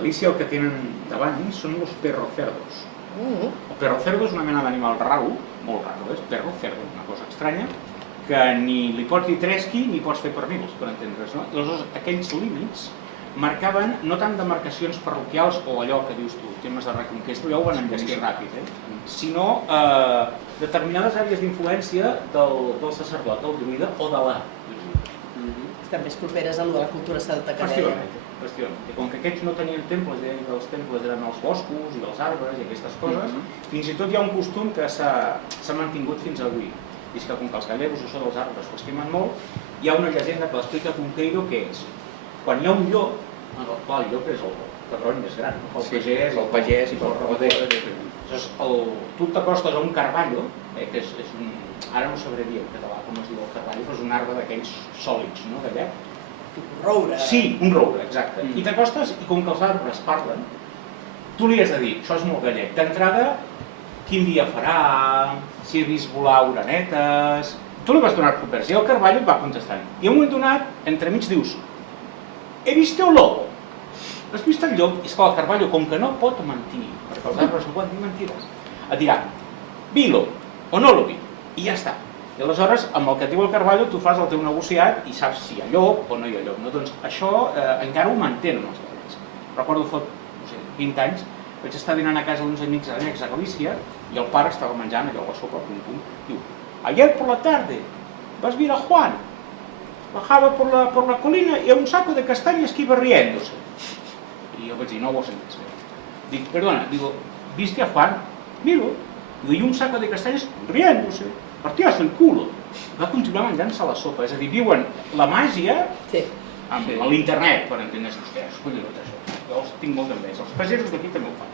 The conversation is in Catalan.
Galícia el que tenen davant són els perrocerdos. El perrocerdo és una mena d'animal raro, molt raro, és perrocerdo, una cosa estranya, que ni li pots dir tresqui ni pots fer pernils, per entendre's, no? Aleshores, aquells límits marcaven no tant demarcacions parroquials o allò que dius tu, temes de reconquesta, ja ho van enllestir ràpid, sinó determinades àrees d'influència del sacerdot, del druida o de l'art. Estan més properes a la cultura celta que deia. I com que aquests no tenien temples, deien que els temples eren els boscos i els arbres i aquestes coses, fins i tot hi ha un costum que s'ha mantingut fins avui. I és que com que els gallegos això dels arbres ho estimen molt, hi ha una llegenda que l'explica Cunqueiro, que és quan hi ha un llop, en el qual el llop és el terrony més gran, pel pagès i pel ramader. Tu t'acostes a un carballo, que és un... ara no sabré dir en català com es diu el carballo, però és un arbre d'aquells sòlids, no, gallec? Tipus roure. Sí, un roure, exacte. I t'acostes i com que els arbres parlen, tu li has de dir, això és molt gallec. D'entrada, quin dia farà, si he vist volar orenetes... Tu li vas donar propers i el carballo et va contestant. I a un moment donat, entremig dius, he vist el lobo. Has vist el llop? I esclar, el carballo, com que no pot mentir, perquè els arbres no poden dir mentides, et dirà, vilo o no lo vi, i ja està. I aleshores, amb el que et diu el carballo, tu fas el teu negociat i saps si hi ha llop o no hi ha llop. Doncs això encara ho mantenen els gallecs. Recordo fa 20 anys, vaig estar dinant a casa d'uns amics gallecs a Galícia i el pare estava menjant allò a la sopa, diu, ayer por la tarde vas ver a Juan, bajaba por la colina y a un saco de castañas que iba riéndose. Y yo vaig dir, no ho has entès bé. Dic, perdona, digo, ¿viste a Juan? Miro, digo, y un saco de castañas riéndose. Partías el culo. Va continuar menjant-se la sopa, és a dir, viuen la màgia amb l'internet, per entendre's. Hòstia, és collonut això. Jo els tinc molt d'enveja. Els pagesos d'aquí també ho fan.